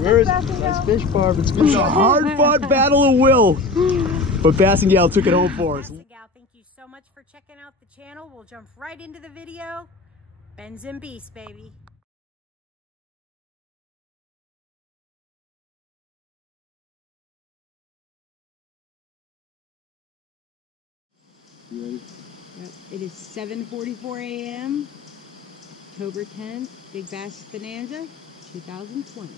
Where's nice fish farm? It's been a hard-fought battle of will, but Bass and Gal took it home for us. Bass and Gal, thank you so much for checking out the channel. We'll jump right into the video. Bends and Beasts, baby. You ready? Yep. It is 7:44 a.m. October 10th, Big Bass Bonanza 2020.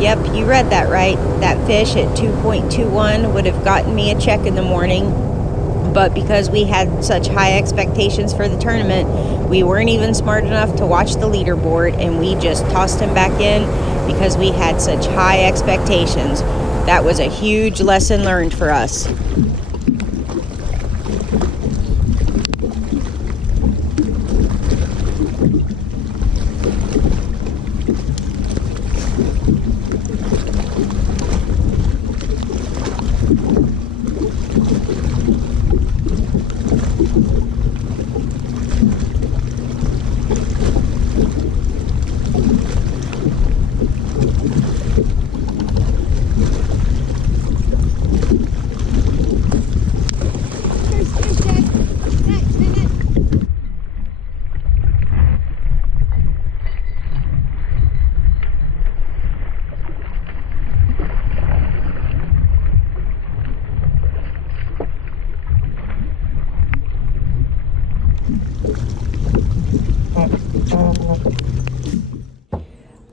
Yep, you read that right. That fish at 2.21 would have gotten me a check in the morning, but because we had such high expectations for the tournament, we weren't even smart enough to watch the leaderboard, and we just tossed him back in because we had such high expectations. That was a huge lesson learned for us.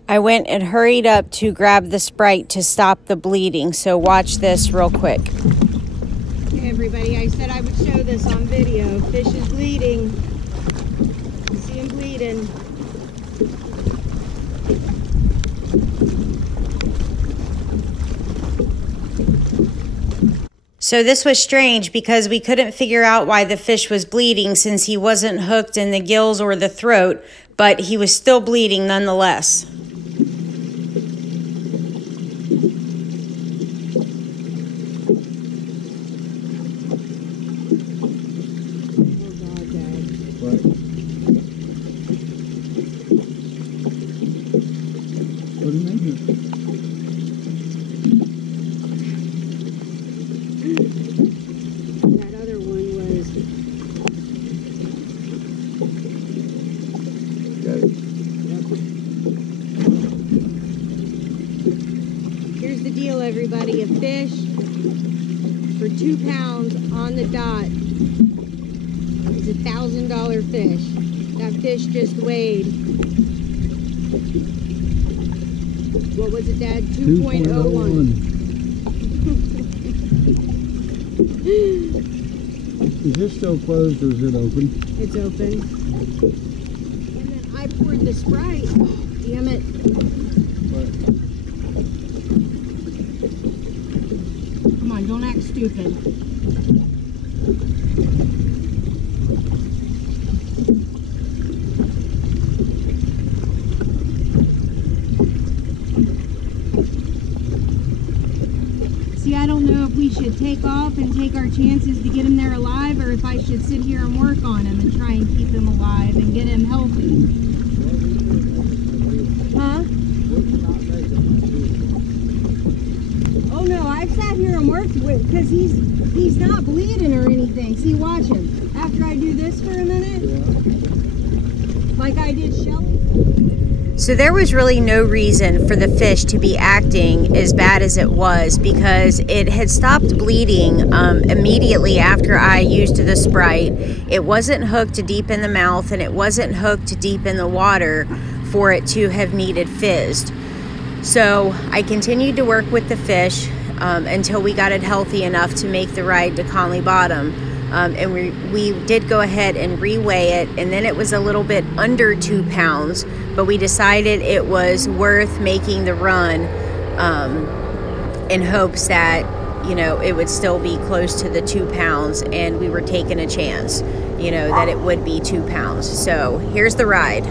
I went and hurried up to grab the Sprite to stop the bleeding, so watch this real quick. Hey everybody, I said I would show this on video. Fish is bleeding. See him bleeding. So this was strange because we couldn't figure out why the fish was bleeding since he wasn't hooked in the gills or the throat, but he was still bleeding nonetheless. That other one was... Got it. Yep. Here's the deal, everybody. A fish for 2 pounds on the dot is a $1,000 fish. That fish just weighed... What was it, Dad? 2.01. Is this still closed or is it open? It's open. And then I poured the Sprite. Damn it. What? Come on, don't act stupid. See, I don't know if we should take off and take our chances to get him there alive, or if I should sit here and work on him and try and keep him alive and get him healthy. Huh? because he's not bleeding or anything. See, watch him. After I do this for a minute, like I did Shelly. So there was really no reason for the fish to be acting as bad as it was, because it had stopped bleeding immediately after I used the Sprite. It wasn't hooked deep in the mouth, and it wasn't hooked deep in the water for it to have needed fizzed. So I continued to work with the fish until we got it healthy enough to make the ride to Conley Bottom. And we did go ahead and reweigh it, and then it was a little bit under 2 pounds, but we decided it was worth making the run in hopes that, you know, it would still be close to the 2 pounds, and we were taking a chance, you know, that it would be 2 pounds. So here's the ride.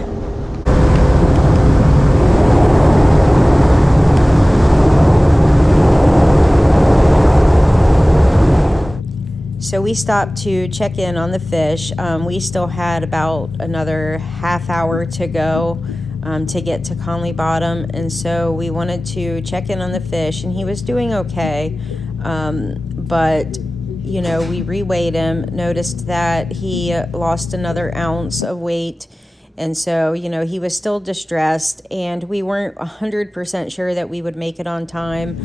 So we stopped to check in on the fish. We still had about another half hour to go to get to Conley Bottom, and so we wanted to check in on the fish, and he was doing okay, but you know, we reweighed him, noticed that he lost another ounce of weight, and so, you know, he was still distressed, and we weren't 100% sure that we would make it on time.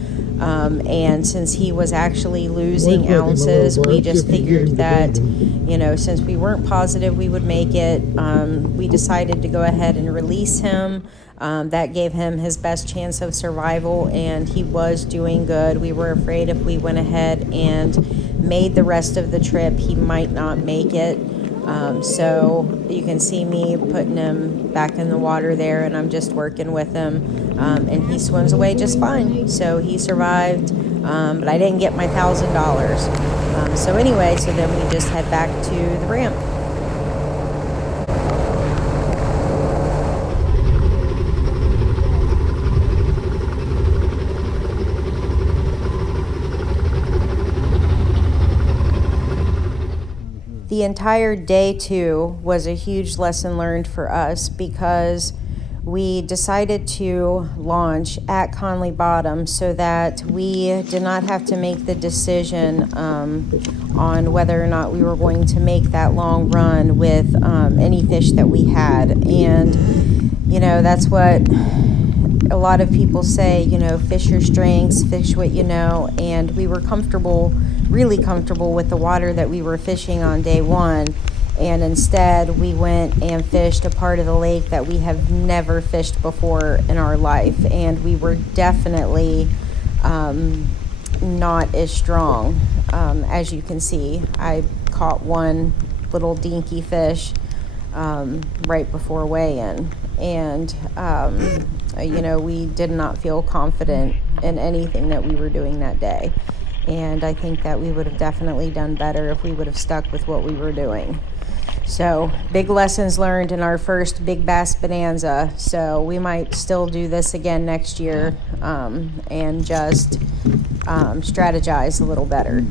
And since he was actually losing ounces, we just figured that, you know, since we weren't positive we would make it, we decided to go ahead and release him. That gave him his best chance of survival, and he was doing good. We were afraid if we went ahead and made the rest of the trip, he might not make it. So you can see me putting him back in the water there, and I'm just working with him, and he swims away just fine. So he survived, but I didn't get my $1,000. So anyway, so then we just head back to the ramp. The entire day 2 was a huge lesson learned for us, because we decided to launch at Conley Bottom so that we did not have to make the decision on whether or not we were going to make that long run with any fish that we had. And, you know, that's what a lot of people say, you know, fish your strengths, fish what you know, and we were comfortable, really comfortable with the water that we were fishing on day 1, and instead we went and fished a part of the lake that we have never fished before in our life, and we were definitely not as strong. As you can see, I caught one little dinky fish right before weigh-in, and you know, we did not feel confident in anything that we were doing that day. And I think that we would have definitely done better if we would have stuck with what we were doing. So big lessons learned in our first Big Bass Bonanza. So we might still do this again next year, and just strategize a little better.